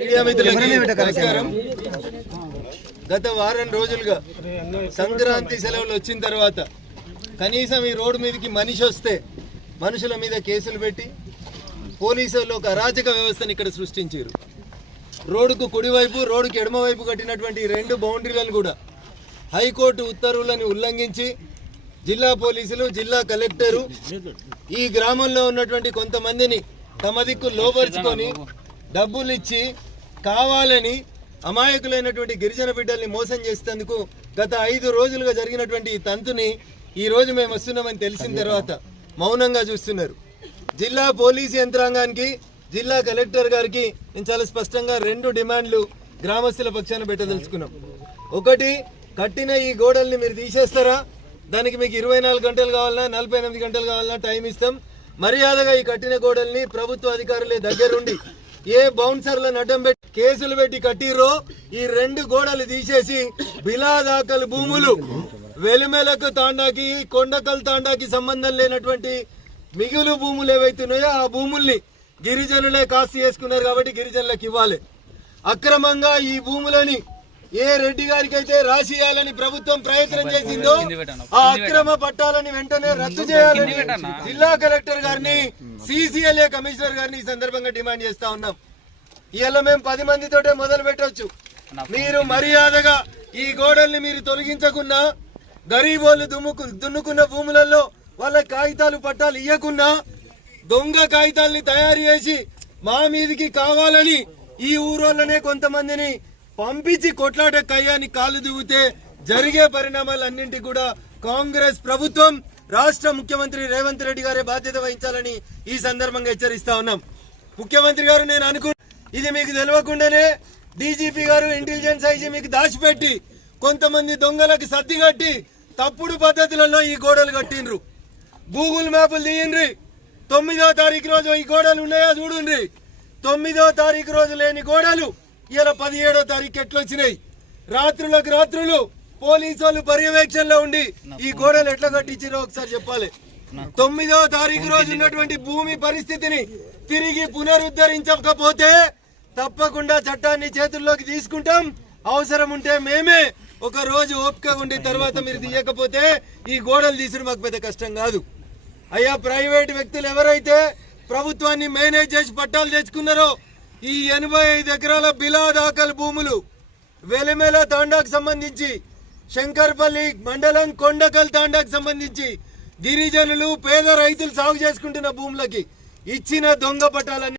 నమస్కారం. గత వారం రోజులుగా సంక్రాంతి సెలవులు వచ్చిన తర్వాత కనీసం ఈ రోడ్డు మీదకి మనిషి వస్తే మనుషుల మీద కేసులు పెట్టి పోలీసులు ఒక అరాచక వ్యవస్థను ఇక్కడ సృష్టించారు. రోడ్డుకు కుడివైపు రోడ్డుకు ఎడమవైపు కట్టినటువంటి రెండు బౌండరీలను కూడా హైకోర్టు ఉత్తర్వులను ఉల్లంఘించి జిల్లా పోలీసులు జిల్లా కలెక్టరు ఈ గ్రామంలో ఉన్నటువంటి కొంతమందిని తమ దిక్కు లోపరుచుకొని డబ్బులు ఇచ్చి కావాలని అమాయకులైనటువంటి గిరిజన బిడ్డల్ని మోసం చేసేందుకు గత 5 రోజులుగా జరిగినటువంటి ఈ తంతుని ఈ రోజు మేము వస్తున్నామని తెలిసిన తర్వాత మౌనంగా చూస్తున్నారు. జిల్లా పోలీసు యంత్రాంగానికి జిల్లా కలెక్టర్ గారికి నేను చాలా స్పష్టంగా 2 డిమాండ్లు గ్రామస్తుల పక్షాన పెట్టదలుచుకున్నాం. ఒకటి, కట్టిన ఈ గోడల్ని మీరు తీసేస్తారా? దానికి మీకు 24 గంటలు కావాలన్నా 48 గంటలు కావాలన్నా టైం ఇస్తాం. మర్యాదగా ఈ కట్టిన గోడల్ని ప్రభుత్వ అధికారులే దగ్గరుండి ఏ బౌన్సర్లను అడ్డం పెట్టి కేసులు పెట్టి కట్టిరో ఈ 2 గోడలు తీసేసి బిలాదాకల్ భూములు వెలిమెలకు తాండాకి కొండకల్ తాండాకి సంబంధం లేనటువంటి మిగులు భూములు ఏవైతున్నాయో ఆ భూముల్ని గిరిజనులే కాస్త చేసుకున్నారు కాబట్టి గిరిజనులకు ఇవ్వాలి. అక్రమంగా ఈ భూములని ఏ రెడ్డి గారికి అయితే రాసియాలని ప్రభుత్వం ప్రయత్నం చేసిందో ఆ అక్రమ పట్టాలని వెంటనే రద్దు చేయాలని జిల్లా కలెక్టర్ గారిని సిసిఎల్ఏ కమిషనర్ గారిని ఈ సందర్భంగా డిమాండ్ చేస్తా ఉన్నాం. ఇవాళ మేము 10 మందితోటే మొదలు పెట్టవచ్చు. మీరు మర్యాదగా ఈ గోడల్ని మీరు తొలగించకున్నా, గరీబోళ్ళు దున్నుకున్న భూములలో వాళ్ళ కాగితాలు పట్టాలు ఇవ్వకున్నా, దొంగ కాగితాలని తయారు చేసి మా మీదికి కావాలని ఈ ఊరోళ్ళనే కొంతమందిని పంపించి కొట్లాట కయ్యాన్ని కాలు దిగితే జరిగే పరిణామాలన్నింటికి కూడా కాంగ్రెస్ ప్రభుత్వం రాష్ట్ర ముఖ్యమంత్రి రేవంత్ రెడ్డి గారే బాధ్యత వహించాలని ఈ సందర్భంగా హెచ్చరిస్తా ఉన్నాం. ముఖ్యమంత్రి గారు నేను ఇది మీకు తెలియకుండానే డీజీపీ గారు ఇంటెలిజెన్స్ ఐజీ మీకు దాచిపెట్టి కొంతమంది దొంగలకు సర్ది కట్టి తప్పుడు పద్ధతులలో ఈ గోడలు కట్టిండ్రు. గూగుల్ మ్యాపులు తీయండి. 9వ తారీఖు రోజు ఈ గోడలు ఉన్నాయా చూడండి. 9వ తారీఖు రోజు లేని గోడలు ఇలా 17వ తారీఖు ఎట్లా వచ్చినాయి? రాత్రులకు రాత్రులు పోలీసు వాళ్ళు పర్యవేక్షణలో ఉండి ఈ గోడలు ఎట్లా కట్టించారో ఒకసారి చెప్పాలి. 9వ తారీఖు రోజు ఉన్నటువంటి భూమి పరిస్థితిని తిరిగి పునరుద్ధరించకపోతే తప్పకుండా చట్టాన్ని చేతుల్లోకి తీసుకుంటాం. అవసరం ఉంటే మేమే ఒక రోజు ఓపిక ఉండి తర్వాత మీరు తీయకపోతే ఈ గోడలు తీసుడు మాకు పెద్ద కష్టం కాదు. అయ్యా, ప్రైవేట్ వ్యక్తులు ఎవరైతే ప్రభుత్వాన్ని మేనేజ్ చేసి పట్టాలు తెచ్చుకున్నారో ఈ 85 ఎకరాల బిలాదాకల్ భూములు వెలిమెల తాండాకు సంబంధించి, శంకర్పల్లి మండలం కొండకల్ తాండాకు సంబంధించి గిరిజనులు పేద రైతులు సాగు చేసుకుంటున్న భూములకి ఇచ్చిన దొంగ పట్టాలన్నీ